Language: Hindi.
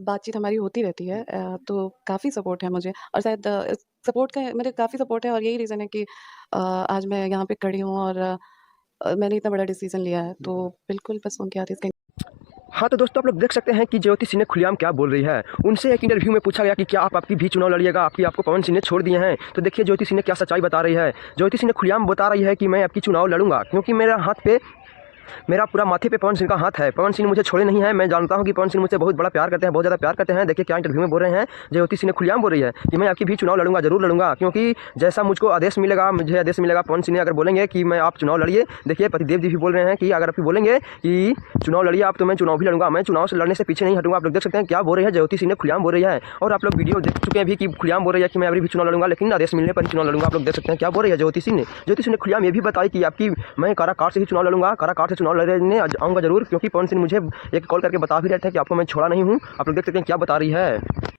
बातचीत हमारी होती रहती है, तो काफ़ी सपोर्ट है मुझे और शायद सपोर्ट का मेरे काफ़ी सपोर्ट है और यही रीज़न है कि आज मैं यहाँ पे खड़ी हूँ और मैंने इतना बड़ा डिसीज़न लिया है, तो बिल्कुल बस उनके आदेश का हाँ, तो दोस्तों आप लोग देख सकते हैं कि ज्योति सिंह ने खुलेआम क्या बोल रही है। उनसे एक इंटरव्यू में पूछा गया कि क्या आप आपकी भी चुनाव लड़िएगा, आपको पवन सिंह ने छोड़ दिए हैं। तो देखिए ज्योति सिंह ने क्या सच्चाई बता रही है। ज्योति सिंह ने खुलेआम बता रही है कि मैं आपकी चुनाव लड़ूंगा क्योंकि मेरा पूरा माथे पे पवन सिंह का हाथ है। पवन सिंह मुझे छोड़े नहीं है। मैं जानता हूँ कि पवन सिंह मुझसे बहुत बड़ा प्यार करते हैं, बहुत ज़्यादा प्यार करते हैं। देखिए क्या इंटरव्यू में बोल रहे हैं। ज्योति सिंह ने खुलेआम बोल रही है कि मैं आपकी भी चुनाव लड़ूंगा, जरूर लड़ूंगा, क्योंकि जैसा मुझको आदेश मिलेगा, मुझे आदेश मिलेगा। पवन सिंह ने अगर बोलेंगे कि मैं आप चुनाव लड़िए, देखिए पतिदेव जी भी बोल रहे हैं कि अगर आप बोलेंगे कि चुनाव लड़िए आप, तो मैं चुनाव भी लड़ूंगा, मैं चुनाव से लड़ने से पीछे नहीं हटूंगा। आप लोग देख सकते हैं क्या बोल रही है ज्योति सिंह ने, खुलेआम बोल रही है। और आप लोग वीडियो देख चुके हैं भी कि खुलेआम बोल रही है कि मैं अभी भी चुनाव लड़ूंगा, लेकिन आदेश मिलने पर ही चुनाव लड़ूंगा। आप लोग देख सकते हैं क्या बोल रही है ज्योति सिंह ने। ज्योति सिंह ने खुलेआम ये भी बताई कि आपकी मैं काराकाट से ही चुनाव लड़ूंगा, काराकाट से चुनाव लड़ने आऊंगा जरूर, क्योंकि पवन सिंह मुझे एक कॉल करके बता भी रहे थे कि आपको मैं छोड़ा नहीं हूँ। आप लोग देख सकते हैं क्या बता रही है।